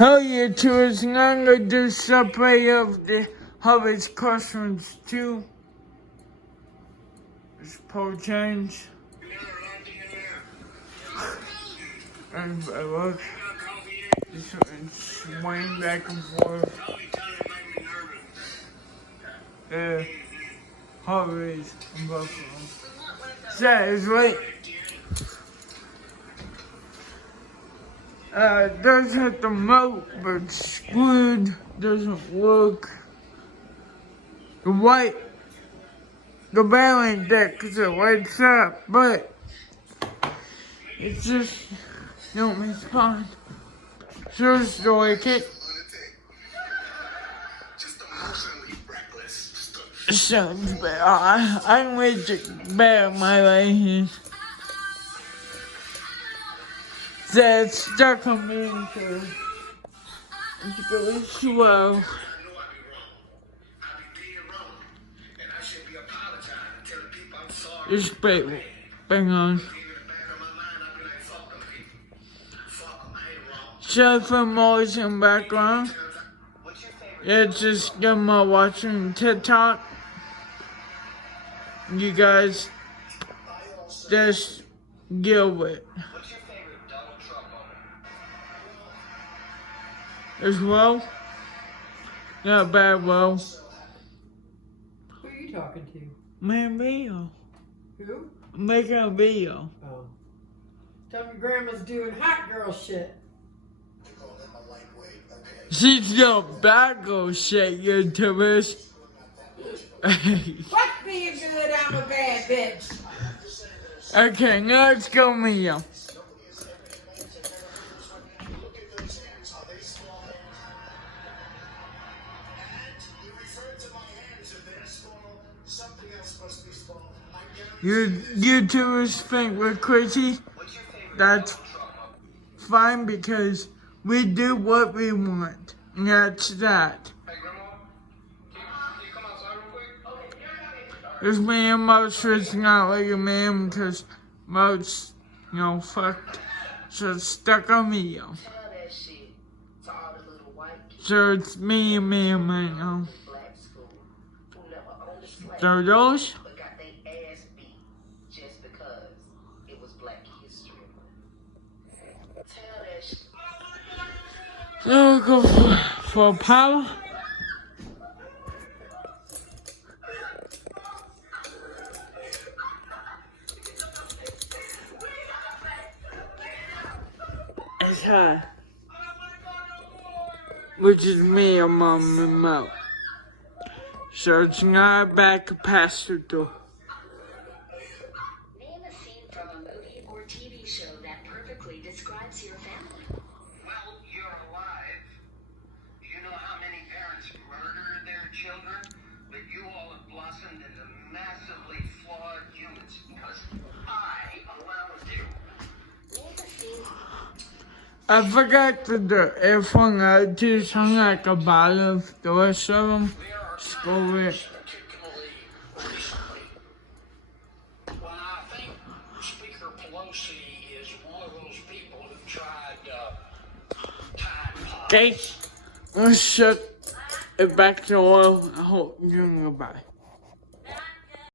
Hello YouTubers, and I'm going to do subway of the Harvest Crosswinds 2. It's pole change. And look, just swing back and forth. Harvest and Buffalo. So it's late. Does hit the remote, but screwed, doesn't work. The bell ain't dead because it lights up, but it's just don't respond. Serves to like it. Sounds bad. I'm ready to bear my license. That's stuck on me, so it's going slow. Just bang on. Sorry for noise in the background. It's just them watching TikTok. You guys just deal with it. As well, not bad. Well, who are you talking to? Man, video. Who? I'm making a video. Oh. Tell me grandma's doing hot girl shit. She's no bad girl shit, YouTubers. Fuck being good, I'm a bad bitch. Okay, now let's go video. You YouTubers think we're crazy? That's fine because we do what we want. And that's that. This man most is not like a man because most, fucked. So it's stuck on video. So it's me and man right now. So those. So we'll go for power. It's high. Which is me and mom remote. So it's not a bad capacitor. Name a scene from a movie or TV show that perfectly describes your family. Well, you're alive. You know how many parents murder their children? But you all have blossomed into massively flawed humans because I allowed you. Name a scene. I forgot to do earphone out to sound like a bottle of the rest of them. Screw it. Particularly recently. Well, I think Speaker Pelosi is one of those people who tried Tide Pod. Okay, let's shut it back to oil. I hope you're doing goodbye.